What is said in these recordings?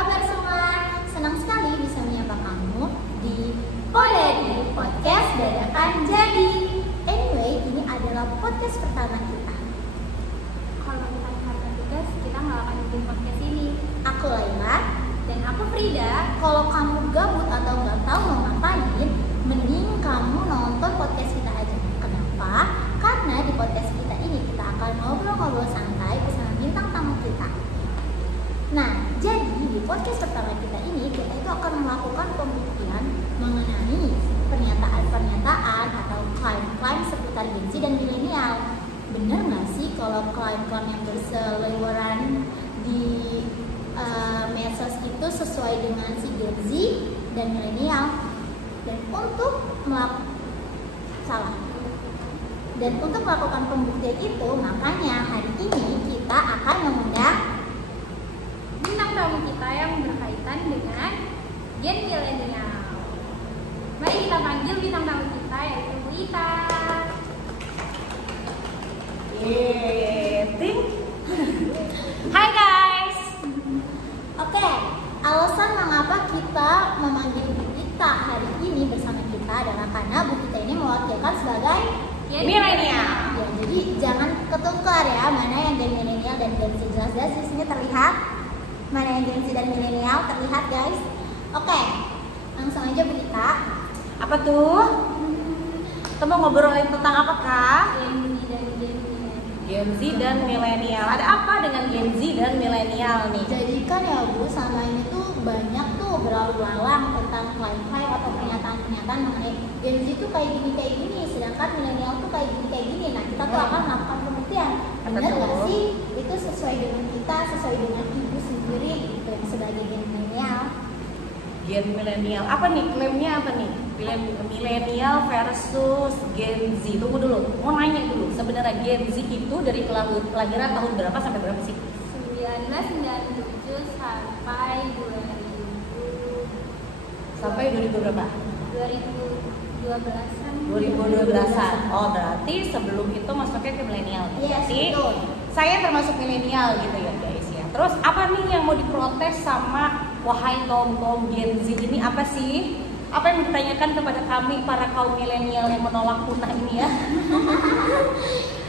kabar semua? Senang sekali bisa menyapa kamu di Poledi Podcast Dadakan Jadi. Anyway, ini adalah podcast pertama kita. Kalau bukan karena tugas, kita nggak akan bikin podcast ini. Aku Laila. Dan aku Frida. Kalau kamu gabut atau nggak tahu mau ngapain, mending kamu nonton podcast kita aja. Kenapa? Karena di podcast kita ini kita akan ngobrol-ngobrol santai bersama bintang tamu kita. Nah, jadi di podcast pertama kita ini kita itu akan melakukan pembuktian mengenai pernyataan-pernyataan atau klaim-klaim seputar Gen Z dan milenial. Benar nggak sih kalau klaim-klaim yang berseliweran di medsos itu sesuai dengan si Gen Z dan milenial? Dan untuk melakukan pembuktian itu, makanya hari ini kita akan mengundang Bintang tamu kita yang berkaitan dengan Gen milenial. Mari kita panggil bintang tamu kita yaitu Bu Ita. Hai guys. Oke, alasan mengapa kita memanggil Bu Ita hari ini bersama kita adalah karena Bu Ita ini mewakilkan sebagai Gen milenial. Ya, jadi jangan ketukar ya mana yang Gen milenial dan Gen Z. Jelas-jelas di sini terlihat mana yang Gen Z dan milenial terlihat guys. Oke, langsung aja Bu Ita. Apa tuh? Kita mau ngobrolin tentang apa kak? Gen Z dan milenial. Ada apa dengan Gen Z dan milenial nih? Jadi kan ya Bu, sama ini tuh banyak tuh berlalu lalang tentang klaim-klaim atau pernyataan-pernyataan mengenai Gen Z tuh kayak gini, sedangkan milenial tuh kayak gini. Nah, kita tuh akan melakukan pembuktian. Benar nggak sih itu sesuai dengan kita, sesuai dengan ibu sendiri gitu yang sebagai Gen milenial? Gen milenial. Apa nih klaimnya apa nih? Milenial versus Gen Z. Tunggu dulu. Mau nanya dulu. Sebenarnya Gen Z itu dari kelahiran tahun berapa sampai berapa sih? 1997 sampai 2000. Sampai 2000 berapa? 2012-an. 2012-an. Oh, berarti sebelum itu masuknya ke milenial. Yes, Berarti betul. saya termasuk milenial gitu ya guys ya. Terus apa nih yang mau diprotes sama wahai kaum Gen Z ini apa sih? Apa yang ditanyakan kepada kami para kaum milenial yang menolak punah ini ya?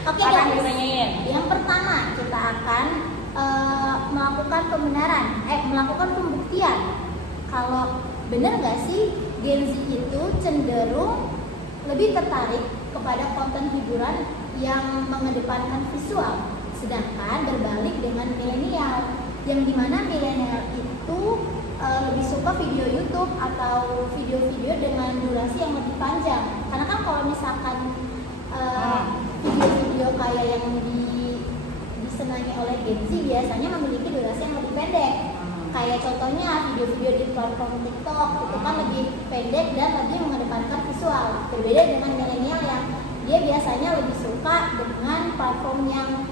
Oke Apa yang guys. ditanyain? Yang pertama kita akan melakukan melakukan pembuktian. Kalau benar nggak sih Gen Z itu cenderung lebih tertarik kepada konten hiburan yang mengedepankan visual, sedangkan berbalik dengan milenial, yang dimana milenial itu lebih suka video YouTube atau video-video dengan durasi yang lebih panjang. Karena kan kalau misalkan video-video kayak yang disenangi oleh Gen Z biasanya memiliki durasi yang lebih pendek. Kayak contohnya video-video di platform TikTok itu kan lebih pendek dan lebih mengedepankan visual. Berbeda dengan milenial yang dia biasanya lebih suka dengan platform yang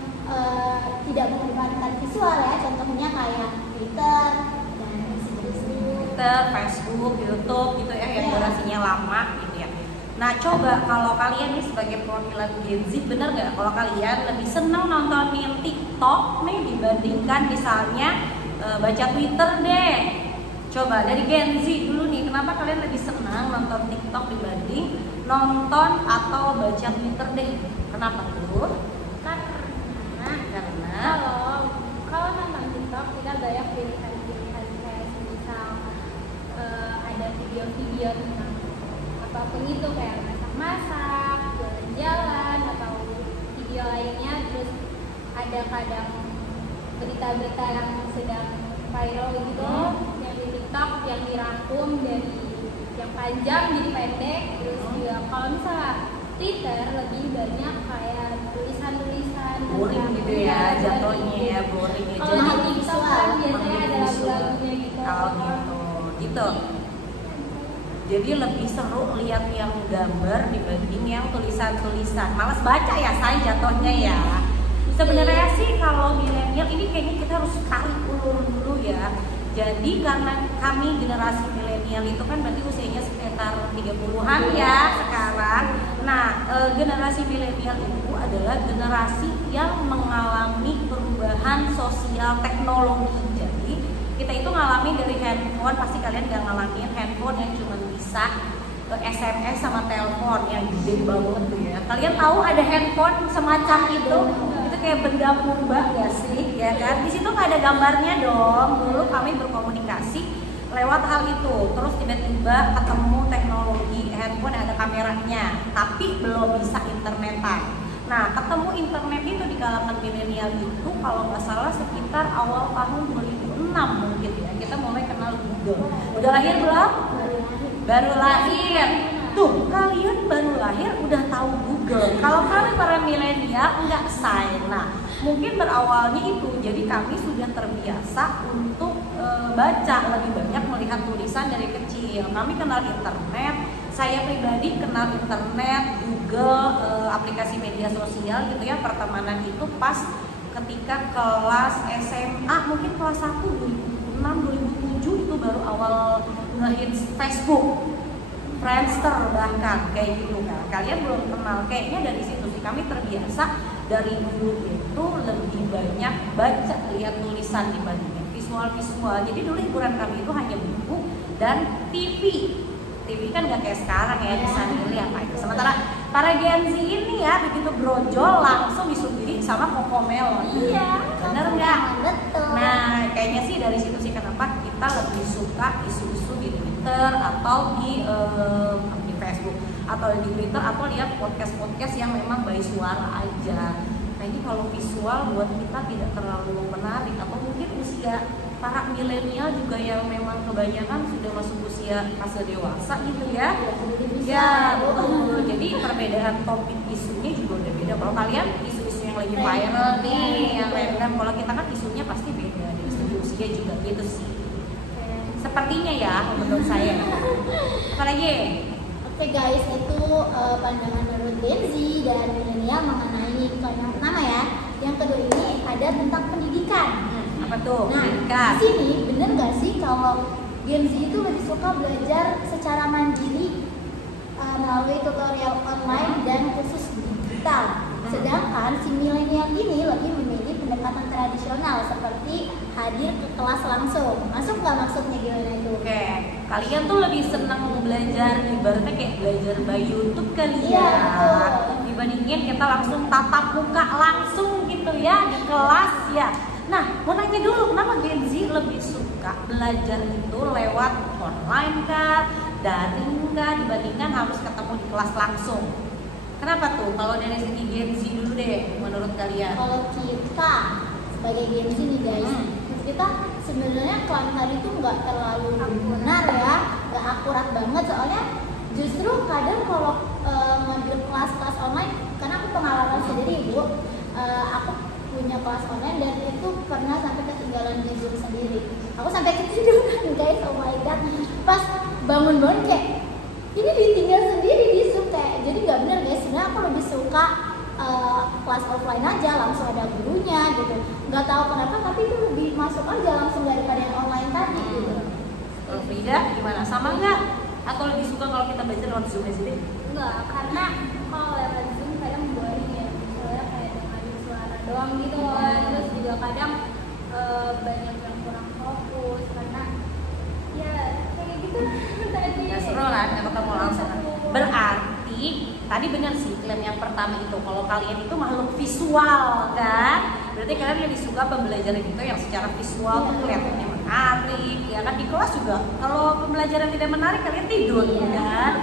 tidak mengedepankan visual ya. Contohnya kayak Twitter dan Twitter, Facebook, YouTube gitu ya yang durasinya lama gitu ya. Nah coba kalau kalian nih sebagai perwakilan Gen Z, bener nggak kalau kalian lebih senang nontonin TikTok nih dibandingkan misalnya baca Twitter deh? Coba dari Gen Z dulu nih, kenapa kalian lebih senang nonton TikTok dibanding nonton atau baca Twitter deh? Kenapa tuh? Karena kalau nonton TikTok kita banyak pilihan-pilihan kayak misal ada video-video tentang apapun itu kayak masak-masak, jalan-jalan atau video lainnya. Terus ada kadang berita-berita yang sedang viral gitu yang di TikTok yang dirangkum dari yang panjang jadi pendek. Terus juga kalau misalnya Twitter lebih banyak kayak tulisan-tulisan boring gitu ya jatuhnya ya, boring ya. Kalau di TikTok kan biasanya ada lagu-lagunya gitu. Gitu. Jadi lebih seru lihat yang gambar dibanding yang tulisan-tulisan. Malas baca ya saya jatuhnya ya. Sebenarnya sih kalau milenial ini kayaknya kita harus tarik ulur dulu ya. Jadi karena kami generasi milenial itu kan berarti usianya sekitar 30-an ya sekarang. Nah, generasi milenial itu adalah generasi yang mengalami perubahan sosial teknologi. Jadi kita itu ngalamin dari handphone, pasti kalian gak ngalamin handphone yang cuma bisa SMS sama telepon yang gede banget tuh ya. Kalian tahu ada handphone semacam itu kayak benda purba gak sih, ya kan? Di situ nggak ada gambarnya dong. Dulu kami berkomunikasi lewat hal itu, terus tiba-tiba ketemu teknologi handphone yang ada kameranya, tapi belum bisa internetan. Nah, ketemu internet itu di kalangan milenial itu kalau nggak salah sekitar awal tahun 2006 mungkin ya. Kita mulai kenal Google. Udah lahir belum? Baru lahir. Tuh, kalian baru lahir udah tahu Google. Kalau kami para milenial nggak say. Nah, mungkin berawalnya itu. Jadi kami sudah terbiasa untuk baca lebih banyak, melihat tulisan dari kecil. Kami kenal internet. Saya pribadi kenal internet, Google, aplikasi media sosial gitu ya. Pertemanan itu pas ketika kelas SMA, mungkin kelas 1 2006 2007 itu baru awal ngehits Facebook. Friendster bahkan kayak gitu kan. Kalian belum kenal, kayaknya dari situ sih kami terbiasa dari dulu itu lebih banyak baca, lihat tulisan dibandingin visual. Jadi dulu hiburan kami itu hanya buku dan TV. TV kan gak kayak sekarang ya, bisa milih apa itu. Sementara para Gen Z ini ya begitu brojol langsung disuguhi sama Cocomelon. Iya, bener nggak? Betul. Nah, kayaknya sih dari situ sih kenapa kita lebih suka isu-isu di Twitter atau di Facebook atau di Twitter atau lihat podcast yang memang by suara aja. Nah, ini kalau visual buat kita tidak terlalu menarik, atau mungkin usia para milenial juga yang memang kebanyakan sudah masuk usia fase dewasa gitu ya. Ya, betul. Jadi perbedaan topik isunya juga udah beda. Kalau kalian isu-isu yang lagi viral nih, yang random, kalau kita kan isunya pasti beda dari segi usia juga gitu sih. Sepertinya ya menurut saya. Apalagi? Oke guys, itu pandangan menurut Gen Z dan milenial mengenai yang pertama ya. Yang kedua ini ada tentang pendidikan. Apa tuh? Nah, pendidikan. di sini bener gak sih kalau Gen Z itu lebih suka belajar secara mandiri melalui tutorial online dan kursus digital. Sedangkan si milenial ini lebih memilih pendekatan tradisional seperti hadir ke kelas langsung. Masuk nggak maksudnya gimana itu? Oke, kalian tuh lebih senang belajar ibaratnya kayak belajar by YouTube kali ya. Iya, betul. Dibandingin kita langsung tatap muka langsung gitu ya di kelas ya. Nah, mau nanya dulu, kenapa Gen Z lebih suka belajar itu lewat online kah, daring kah, dibandingkan harus ketemu di kelas langsung? Kenapa tuh? Kalau dari segi Gen Z dulu deh, menurut kalian? Kalau kita sebagai Gen Z nih guys, kita sebenarnya kelas hari itu nggak terlalu benar ya, nggak akurat banget. Soalnya justru kadang kalau ngambil kelas online, karena aku pengalaman sendiri Bu, aku punya kelas online dan itu pernah sampai ketinggalan di Zoom sendiri. Aku sampai ketiduran guys, oh my god. Pas bangun-bangun kayak ini ditinggal sendiri di Zoom, kayak jadi nggak benar guys. Sebenarnya aku lebih suka kelas offline aja, langsung ada gurunya gitu. Nggak tahu kenapa, tapi itu lebih masuk aja langsung daripada yang online tadi gitu. Kalau Frida gimana? Sama nggak? Atau lebih suka kalau kita belajar lewat Zoom aja? Enggak, karena kalau lewat Zoom kadang boring ya. Soalnya kayak dengerin suara doang gitu loh. Terus juga kadang banyak yang kurang fokus karena ya kayak gitu tadi. Ya seru lah ketemu langsung. Berarti tadi benar sih klaim yang pertama itu, kalau kalian itu makhluk visual kan, berarti kalian lebih suka pembelajaran itu yang secara visual tuh kelihatannya menarik ya kan. Di kelas juga kalau pembelajaran tidak menarik kalian tidur kan.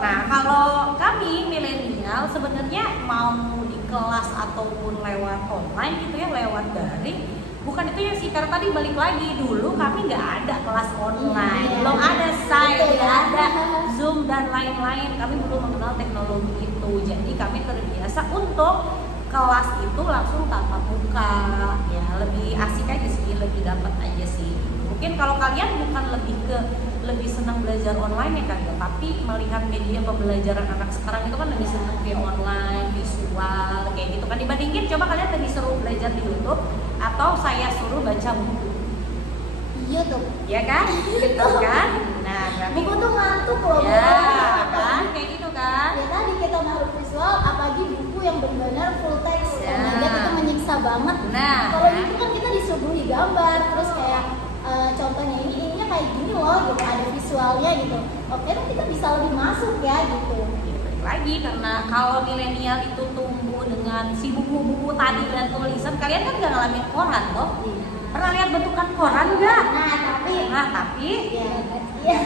Nah, kalau kami milenial sebenarnya mau di kelas ataupun lewat online gitu ya, lewat daring, bukan itu ya sih, karena tadi balik lagi dulu kami nggak ada kelas online, belum ada tidak ada Zoom dan lain-lain, kami belum mengenal teknologi itu. Jadi kami terbiasa untuk kelas itu langsung tatap muka ya, lebih asik aja sih, lebih dapat aja sih. Mungkin kalau kalian bukan lebih senang belajar online ya kan, tapi melihat media pembelajaran anak sekarang itu kan lebih senang via online, visual kayak gitu kan, dibandingin coba kalian lebih seru belajar di YouTube atau saya suruh baca buku YouTube ya kan, gitu kan. Nah, berarti buku tuh ngantuk loh ya kan, kayak gitu kan. Ya tadi kita makhluk visual, apalagi buku yang benar-benar full text, Ya. itu menyiksa banget. Nah, Kalau itu kan kita disuguhi gambar, terus kayak sosialnya gitu. Oke, kan kita bisa lebih masuk ya gitu. Lagi karena kalau milenial itu tumbuh dengan si buku-buku tadi dan tulisan, kalian kan nggak ngalamin koran toh? Iya. Pernah lihat bentukan koran nggak? Nah tapi ya.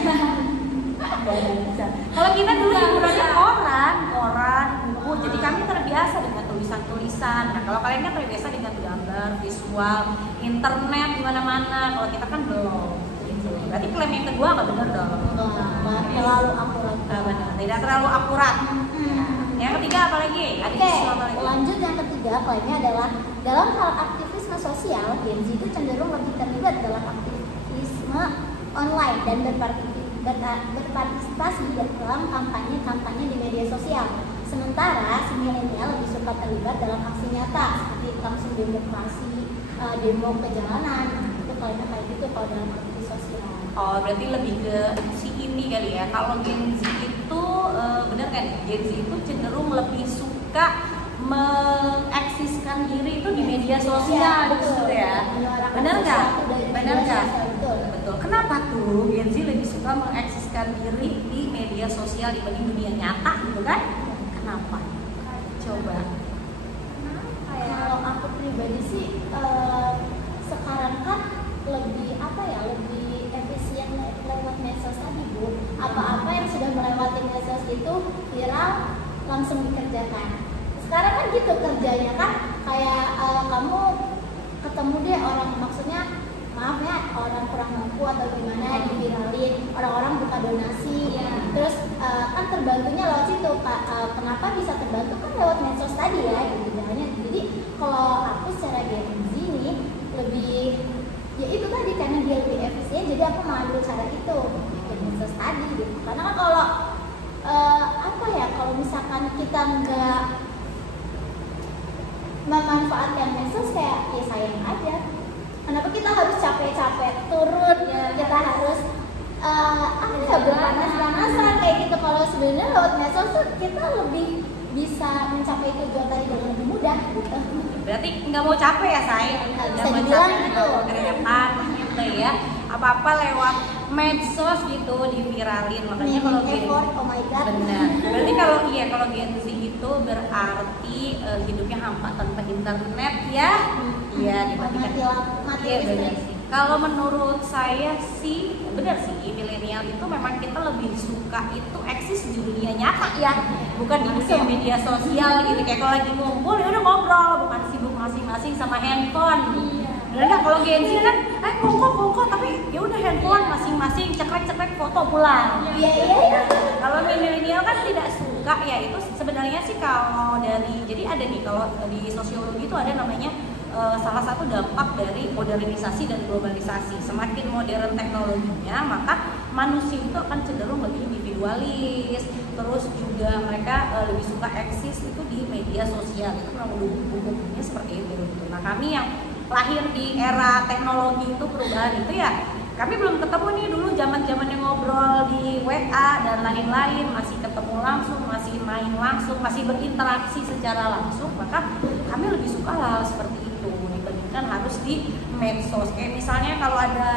Kalau kita dulu hiburannya koran, buku. Jadi kami terbiasa dengan tulisan-tulisan. Nah kalau kalian kan terbiasa dengan gambar, visual, internet di mana-mana. Kalau kita kan belum. Gitu. Berarti klaim yang kedua nggak benar dong? Nggak terlalu akurat. Benar, tidak terlalu akurat. Yang ketiga apa lagi? Ada isu apa lagi? Lanjut yang ketiga, klaimnya adalah dalam hal aktivisme sosial, Gen Z itu cenderung lebih terlibat dalam aktivisme online dan berpartisipasi dalam kampanye-kampanye di media sosial. Sementara si milenial lebih suka terlibat dalam aksi nyata seperti langsung demokrasi, demo ke jalanan. Itu klaimnya kayak gitu kalau dalam aktivitas sosial. Oh, berarti lebih ke si ini kali ya. Kalau Gen Z itu benar kan? Gen Z itu cenderung lebih suka mengeksiskan diri itu di media sosial gitu ya. Benar nggak? Benar nggak? Betul. Kenapa tuh Gen Z lebih suka mengeksiskan diri di media sosial dibanding dunia nyata gitu kan? Kenapa? Coba. Kalau aku pribadi sih sekarang kan lebih lebih efisien lewat medsos tadi Bu. Apa-apa yang sudah melewati medsos itu viral langsung dikerjakan. Sekarang kan gitu kerjanya kan kayak kamu ketemu deh orang, maksudnya maaf ya orang kurang mampu atau gimana, diviralin, orang-orang buka donasi, terus kan terbantunya lewat situ. Kenapa bisa terbantu kan lewat medsos tadi ya gitu. Jadi kalau aku secara Gen Z ini lebih ya itu tadi karena dia lebih efisien, jadi aku mengambil cara itu medsos tadi gitu. Karena kan kalau kalau misalkan kita nggak memanfaatkan medsos kayak ya sayang aja. Kenapa kita harus capek-capek turun, kita harus berpanas-panasan kayak gitu. Kalau sebenarnya lewat medsos tuh kita lebih bisa mencapai tujuan tadi dengan lebih mudah gitu. Berarti nggak mau capek ya saya? Bisa dibilang gitu. Keringetan gitu ya. Apa-apa lewat medsos gitu diviralin. Makanya kalau Gen Z, oh my god. benar. Berarti kalau Gen Z itu berarti hidupnya hampa tanpa internet ya. Iya, dibandingkan mati benar listrik. sih. Kalau menurut saya sih benar sih, milenial itu memang kita lebih suka itu eksis di dunia nyata ya, bukan di dunia media sosial gitu. Kayak kalau lagi ngumpul ya udah ngobrol, bukan sibuk masing-masing sama handphone. Benar kalau Gen Z kan kongko tapi ya udah handphone masing-masing cekrek foto pulang. Iya. Kalau milenial kan tidak suka ya, itu sebenarnya sih kalau jadi ada nih kalau di sosiologi itu ada namanya salah satu dampak dari modernisasi dan globalisasi. Semakin modern teknologinya, maka manusia itu akan cenderung lebih individualis. Terus juga mereka lebih suka eksis itu di media sosial. Itu memang bukunya seperti itu. Nah kami yang lahir di era teknologi itu perubahan itu ya, kami belum ketemu nih dulu zaman-zamannya ngobrol di WA dan lain-lain, masih ketemu langsung, masih main langsung, masih berinteraksi secara langsung. Maka kami lebih suka hal seperti itu dibandingkan harus di medsos. Kayak misalnya kalau ada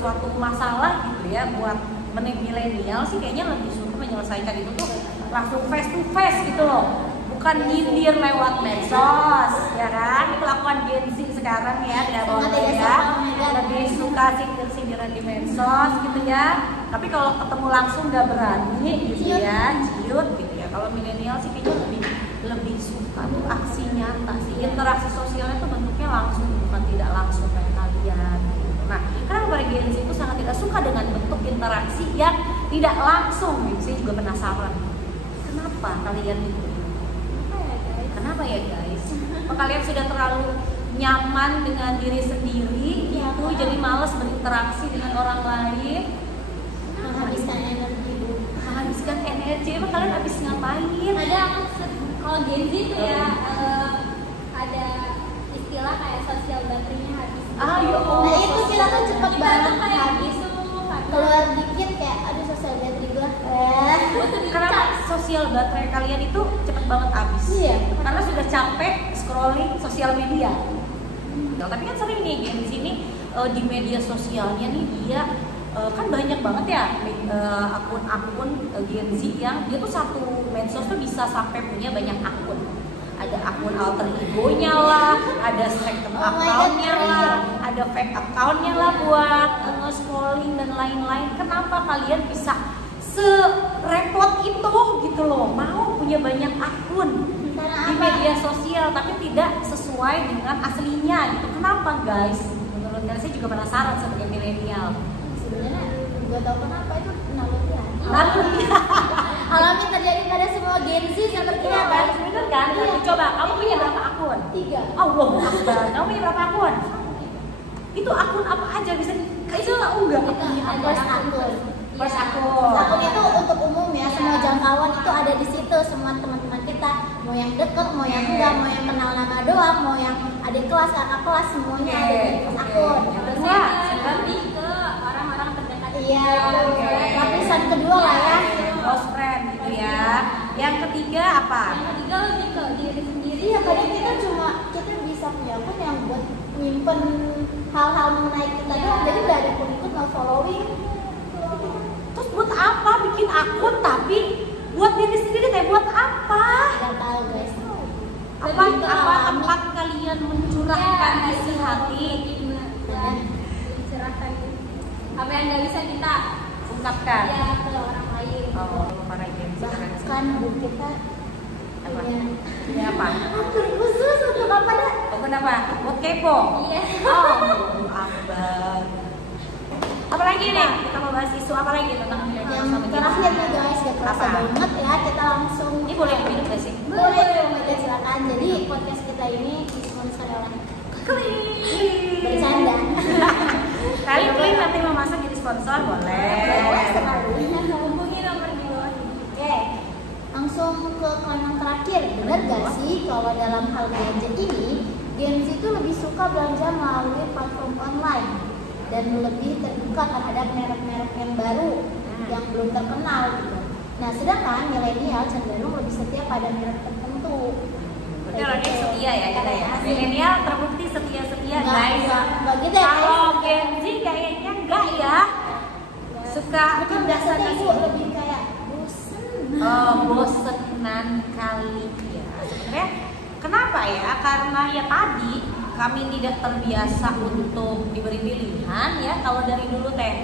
suatu masalah gitu ya, buat milenial sih kayaknya lebih suka menyelesaikan itu tuh langsung face to face gitu loh, bukan nyindir lewat medsos ya kan. Kelakuan Gen Z sekarang ya, tidak boleh ya, lebih suka sindir-sindiran di medsos gitu ya. Tapi kalau ketemu langsung nggak berani gitu ya, ciut gitu ya. Kalau milenial sih kayaknya lebih suka tuh aksi nyata sih, interaksi sosialnya tuh bentuknya langsung bukan tidak langsung kayak kalian gitu. Nah kenapa para Gen Z itu sangat tidak suka dengan bentuk interaksi yang tidak langsung gitu. Saya juga penasaran kenapa kalian itu. Kenapa ya guys? Apa kalian sudah terlalu nyaman dengan diri sendiri gitu, jadi malas berinteraksi dengan orang lain? Menghabiskan energi Bu. Menghabiskan energi, emang kalian habis ngapain? Ada kalau Gen Z tuh ya ada istilah kayak sosial baterainya habis. Ya Nah itu kita tuh cepet Kita banget tuh kayak habis. gitu Keluar dikit kayak aduh sosial battery gua. Kenapa sosial baterai kalian itu cepet banget habis? Iya. Karena sudah capek scrolling sosial media. Tapi kan sering nih Gen Z ini di media sosialnya nih dia kan banyak banget ya akun-akun Gen Z yang dia tuh satu medsos tuh bisa sampai punya banyak akun. Ada akun alter egonya lah, ada second account-nya lah, ada fake account-nya lah buat nge-scrolling dan lain-lain. Kenapa kalian bisa serepot itu gitu loh, mau punya banyak akun di media sosial tapi tidak sesuai dengan aslinya gitu? Kenapa guys? Menurut kalian, saya juga penasaran sebagai milenial. Sebenarnya nggak tahu kenapa itu naluri Alami terjadi pada semua Gen Z seperti Iya apa? kan, bener kan? Coba, kamu punya berapa akun? 3. Allahu Akbar, kamu punya berapa akun? Itu akun apa aja bisa itu enggak? First akun. First akun. Akun itu untuk umum ya, semua jangkauan itu ada di situ, semua teman-teman kita, mau yang deket, mau yang enggak, mau yang kenal nama doang, mau yang adik kelas, kakak kelas, semuanya ada di first akun. Yang kedua, Lebih ke orang-orang terdekat. Iya, lapisan kedua lah ya. close friend gitu ya. Yang ketiga apa? Yang ketiga lebih ke diri sendiri. Iya, kadang kita bisa punya akun yang buat nyimpen hal-hal mengenai kita doang, jadi nggak ada pengikut, no following. Terus buat apa bikin akun tapi buat diri sendiri teh buat apa? Nggak tahu guys. Apa Lebih ke alami. tempat kalian mencurahkan isi hati? Dan dicerahkan apa yang nggak bisa kita Ungkapkan. ya ke orang lain. Oh, para Gen Z keren sih. Bahkan bu kita Apa? punya Ini apa? akun khusus untuk apa dah? Oh, kenapa? Buat kepo. Iya. Oh, Akbar. Apa lagi nih? Kita mau bahas isu apa lagi tentang milenial Yang sama Gen Z? terakhir nih guys, gak kerasa Apa? banget ya, kita langsung Ini boleh minum gak sih? boleh Omega, silakan. Jadi podcast kita ini disponsori oleh bercanda. Kali kalian nanti mau masuk jadi sponsor Boleh boleh. sekali. Hubungi nomor di bawah ini. Oke, langsung ke yang terakhir. Benar gak sih kalau dalam hal belanja ini, Gen Z itu lebih suka belanja melalui platform online dan lebih terbuka terhadap merek-merek yang baru yang belum terkenal gitu. Nah, sedangkan milenial cenderung lebih setia pada merek tertentu. Berarti orangnya setia ya kita ya. Milenial terbukti setia-setia guys. Enggak gitu ya. Kalau Gen Z kayaknya enggak ya. Suka Bukan pindah biasa sana ibu, sini. lebih kayak bosen. Oh, bosenan kali ya. Sebenarnya kenapa ya? Karena ya tadi kami tidak terbiasa untuk diberi pilihan ya. Kalau dari dulu teh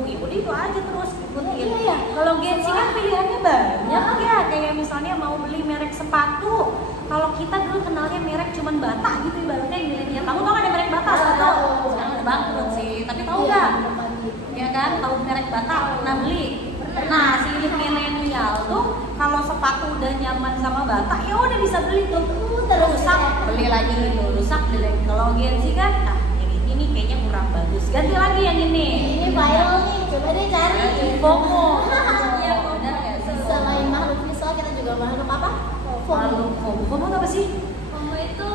itu aja terus ikutin. Iya. Kalau Gen Z kan pilihannya banyak ya. Kayak misalnya mau beli merek sepatu. Kalau kita dulu kenalnya merek cuman Bata gitu ibaratnya milenial. Kamu tau ada merek Bata? Tahu. Sekarang udah bangkrut sih. Tapi tahu nggak? Ya kan, tahu merek Bata pernah beli. Nah, si milenial tuh kalau sepatu udah nyaman sama Bata, ya udah bisa beli tuh. Rusak beli lagi, rusak beli lagi. Kalau Gen Z kan, yang ini kayaknya kurang bagus. Ganti lagi yang ini. Ini viral nih, coba deh cari. FOMO. Iya, Benar nggak sih? Selain makhluk visual, kita juga makhluk apa? FOMO apa sih? Kamu itu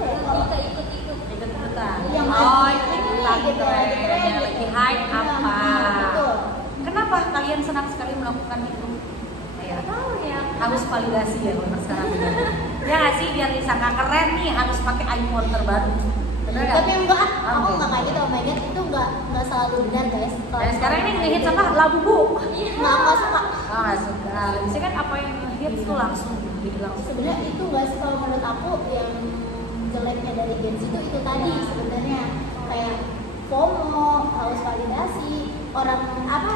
ya? lebih ke ikut-ikut. Ikut-ikutan. Yang Oh, lagi ikut-ikutan gitu, lagi tren. tren, Yang gitu. lagi hype Iya, apa? betul. Kenapa kalian senang sekali melakukan itu? Ya, Tahu ya. harus validasi ya kalau sekarang. Ya nggak sih, biar disangka keren nih harus pakai iPhone terbaru. Bener nggak? Tapi enggak, aku Oke. enggak kayak gitu. Oh my god, itu enggak selalu benar guys. Dan sekarang ini ngehits apa? Labu Bu. Enggak suka. Oh nggak suka. Biasanya kan apa yang ngehits tuh langsung jadi langsung. Sebenarnya itu guys, kalau menurut aku yang jeleknya dari Gen Z itu tadi sebenarnya kayak FOMO, haus validasi, orang apa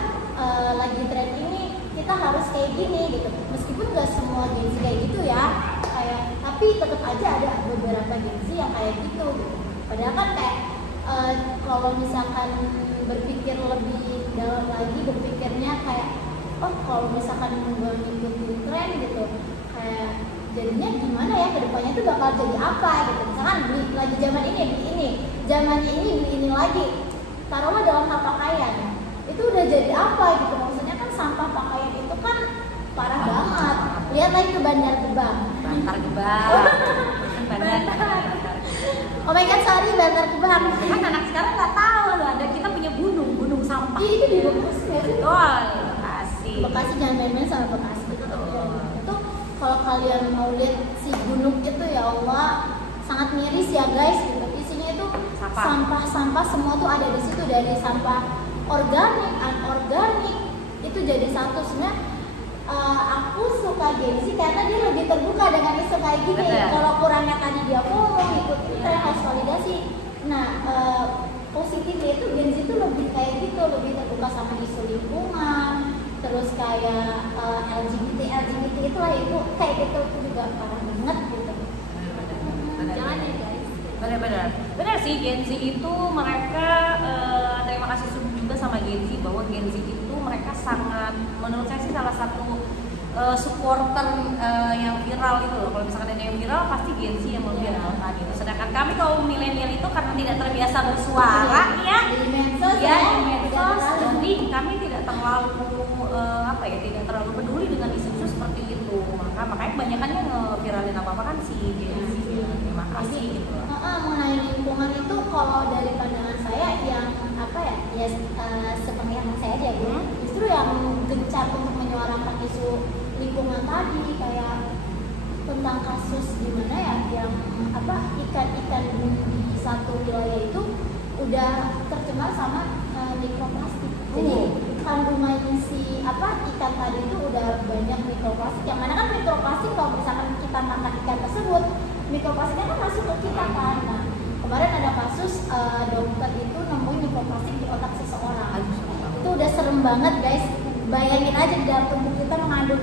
lagi tren ini kita harus kayak gini gitu. Meskipun nggak semua Gen Z kayak gitu ya, kayak tapi tetap aja ada beberapa Gen Z yang kayak gitu. Padahal kan kayak kalau misalkan berpikir lebih dalam lagi, berpikirnya kayak oh kalau misalkan gue ngikutin tren gitu, kayak jadinya gimana ya kedepannya tuh bakal jadi apa gitu. Misalkan beli lagi zaman ini beli ini, zamannya ini beli ini lagi. Taruhlah dalam hal pakaian, itu udah jadi apa gitu. Maksudnya kan sampah pakaian itu kan parah banget. Lihatlah itu Bandar Gebang. Bantar Gebang. Bantar. Oh my god, sorry Bandar Gebang. Kan anak sekarang nggak tahu loh, ada kita punya gunung sampah. Ih, itu di Bekasi ya sih? Betul, Bekasi. Bekasi jangan main-main sama Bekasi. Itu kalau kalian mau lihat si gunung itu ya Allah sangat miris ya guys gitu. Isinya itu Sampah. sampah-sampah semua tuh ada di situ, dari sampah organik, anorganik itu jadi satu. Sebenarnya aku suka Gen Z karena dia lebih terbuka dengan isu kayak gini. Betul. Kalau kurangnya tadi dia ngomong ikut tren konsolidasi. Nah positifnya itu Gen Z itu lebih kayak gitu, lebih terbuka sama isu lingkungan, terus kayak LGBT itulah, itu kayak gitu juga parah banget gitu. Jangan ya guys. Benar sih, Gen Z itu mereka terima kasih juga sama Gen Z bahwa Gen Z itu mereka sangat, menurut saya sih salah satu supporter yang viral itu loh. Kalau misalkan ada yang viral pasti Gen Z yang memviral tadi. Sedangkan kami kaum milenial itu karena tidak terbiasa bersuara ya Di medsos di medsos, jadi kami tidak terlalu tidak terlalu peduli dengan isu-isu seperti itu. Makanya kebanyakannya ngeviralin apa kan si Gen Z. Terima kasih gitu loh. Mengenai lingkungan itu kalau dari pandangan saya yang sepengetahuan saya aja ya, justru yang gencar untuk menyuarakan isu lingkungan tadi, kayak tentang kasus di mana ya yang ikan-ikan di satu wilayah itu udah tercemar sama mikroplastik. Jadi kandungan si ikan tadi itu udah banyak mikroplastik. Yang mana kan mikroplastik kalau misalkan kita makan ikan tersebut, mikroplastiknya kan masuk ke kita kan. Nah, kemarin ada kasus dokter itu nemuin mikroplastik di otak seseorang. Itu udah serem banget guys. Bayangin aja di dalam tubuh kita mengandung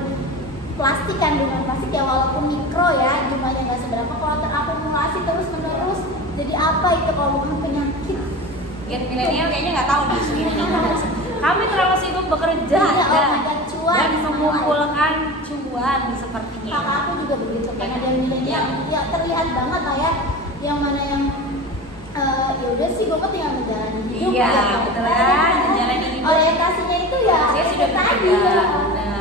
plastik, kandungan plastik ya walaupun mikro ya, jumlahnya nggak seberapa. Kalau terakumulasi terus menerus, jadi apa itu kalau bukan penyakit? Gen milenial kayaknya nggak tahu di sini. Kami terlalu sibuk bekerja dan mengumpulkan cuan sepertinya. Kakak aku juga begitu, karena dia milenial ya terlihat banget lah ya, yang mana yang ya udah sih gue tinggal menjalani hidup. Iya, gitu. betul kan, menjalani hidup. Orientasinya itu ya Saya sudah tadi bekerja. ya.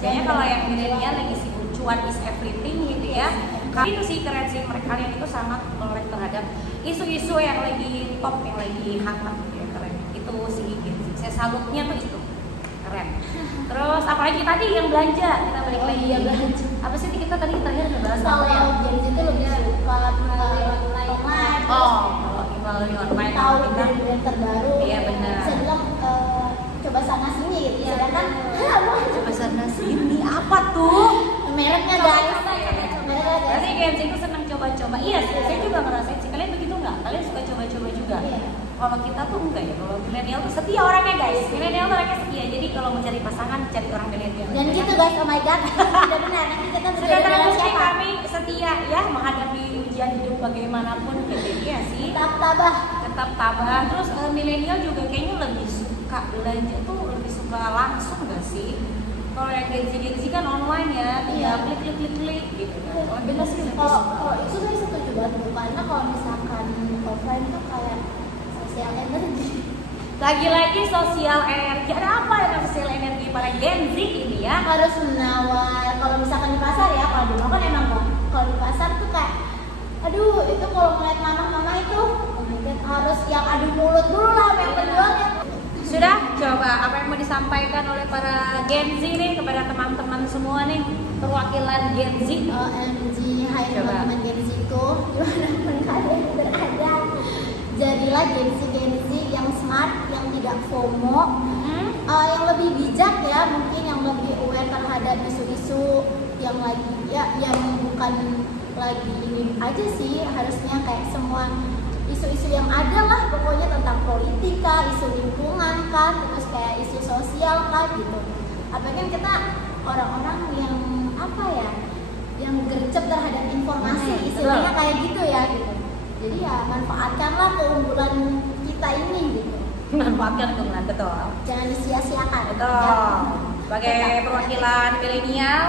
Kayaknya kalau yang milenial lagi sibuk cuan is everything gitu ya. Itu sih keren sih, mereka kalian itu sangat melek terhadap isu-isu yang lagi top, yang lagi hangat gitu ya, keren. Itu sih gitu. Saya salutnya tuh itu. Keren. Terus apalagi tadi yang belanja, kita balik lagi. Iya, belanja. Apa sih kita tadi terakhir ngebahas apa? Kalau Gen Z itu lebih suka online. Kalau melalui online Tahu kita brand-brand terbaru. Iya, benar. Saya bilang coba sana sini gitu. Sedangkan coba sana sini apa tuh? mereknya guys. Mereknya guys. Berarti Gen Z itu senang coba-coba. Iya, saya juga ngerasain sih. Kalian begitu nggak? Kalian suka coba-coba juga? Iya. Kalau kita tuh enggak ya. Kalau milenial tuh setia orangnya guys. Milenial tuh orangnya setia. Jadi kalau mau cari pasangan, cari orang milenial. Dan gitu guys, oh my god, sudah benar. Nanti kita Sudah berjodoh dengan terbukti siapa? kami setia ya menghadapi ujian hidup bagaimanapun gitu ya sih. Tetap tabah. Tetap tabah. Terus milenial juga kayaknya lebih suka belanja tuh, lebih suka langsung nggak sih? Kalau yang Gen Z kan online ya, tinggal klik gitu. Kalau kita sih lebih Kalau suka. itu saya setuju banget Bu, karena kalau misalkan offline tuh kayak sosial energi. Lagi-lagi sosial energi. Ada apa dengan sosial energi para Gen Z ini ya? Harus menawar. Kalau misalkan di pasar ya, kalau di mall kan emang enggak. Kalau di pasar tuh kayak, aduh itu kalau ngeliat mama itu, oh my god, harus yang adu mulut dulu lah sama yang penjualnya. Sudah, coba apa yang mau disampaikan oleh para Gen Z nih kepada teman-teman semua nih, perwakilan Gen Z? OMG, hai Coba. teman-teman Gen Z itu, dimanapun kalian berada, jadilah Gen Z yang smart, yang tidak FOMO, yang lebih bijak ya, mungkin yang lebih aware terhadap isu-isu yang lagi ya, yang bukan lagi ini aja sih, harusnya kayak semua isu-isu yang ada lah pokoknya, tentang politika, isu lingkungan kan, terus kayak isu sosial kan gitu. Apalagi kita orang-orang yang yang gercep terhadap informasi, istilahnya kayak gitu ya gitu. Jadi ya manfaatkanlah keunggulan kita ini gitu. Manfaatkan keunggulan, betul. Jangan disia-siakan. Betul. Sebagai perwakilan milenial,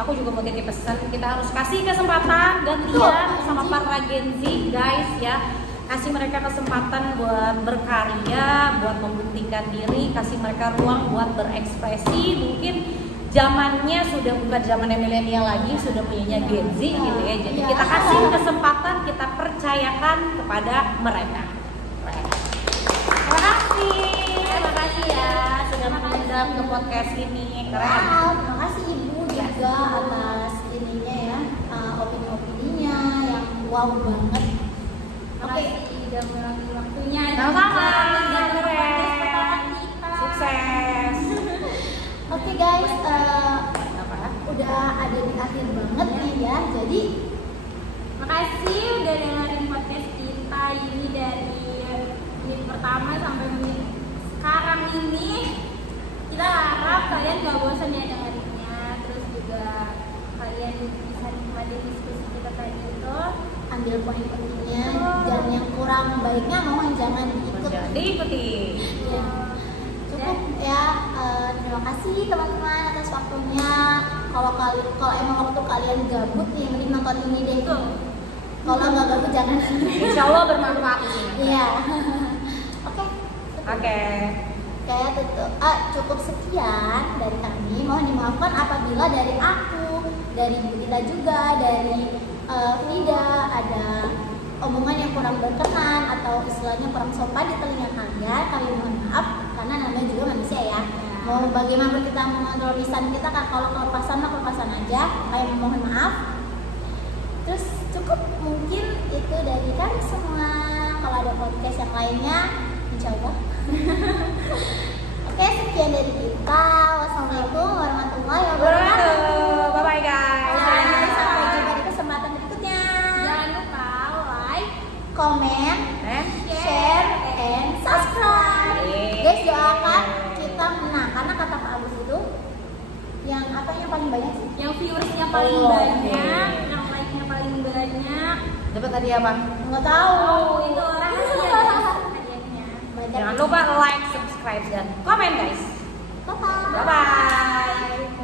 aku juga mau titip pesan, kita harus kasih kesempatan gantian sama para Gen Z guys ya. Kasih mereka kesempatan buat berkarya, buat membuktikan diri, kasih mereka ruang buat berekspresi. Mungkin zamannya sudah bukan zamannya milenial lagi, sudah punyanya Gen Z gitu ya. Jadi kita kasih kesempatan, kita percayakan kepada mereka. Terima kasih ya sudah mengundang ke podcast ini. Keren. Wow, terima kasih Ibu juga atas ininya ya, opini-opininya yang wow banget. Oke, udah meluangkan waktunya. Sama-sama. excited banget nih ya. Jadi makasih udah dengerin podcast kita ini dari menit pertama sampai menit sekarang ini. Kita harap kalian gak bosan ya dengerinnya, terus juga kalian bisa nikmatin diskusi kita tadi itu. ambil poin pentingnya, dan yang kurang baiknya mohon jangan diikuti. Ya. Cukup ya. Terima kasih teman-teman atas waktunya. Kalau emang waktu kalian gabut nih, mending nonton ini deh. Kalau nggak gabut jangan. Insya Allah bermanfaat sih. Iya. Oke. Cukup sekian dari kami. Mohon dimaafkan apabila dari aku, dari Bu Tita juga, dari Frida ada omongan yang kurang berkenan atau istilahnya kurang sopan di telinga kalian. Kami mohon maaf karena namanya juga manusia ya. Mau bagaimana kita mengontrol lisan kita, kan kalau kelepasan aja. Kami mohon maaf. Terus cukup mungkin itu dari kami semua. Kalau ada podcast yang lainnya, insya Allah. Oke, sekian dari kita. Wassalamualaikum warahmatullahi wabarakatuh. Bye bye guys. Dan sampai jumpa di kesempatan berikutnya. Jangan lupa like, Comment, share, and subscribe. Guys, doakan kita menang karena kata Pak Agus itu yang paling banyak sih? yang viewersnya paling banyak, yang like-nya paling banyak. Dapat hadiah apa? Nggak tahu. Itu rahasia hadiahnya. Jangan lupa like, subscribe, dan komen guys. Bye-bye. Bye bye.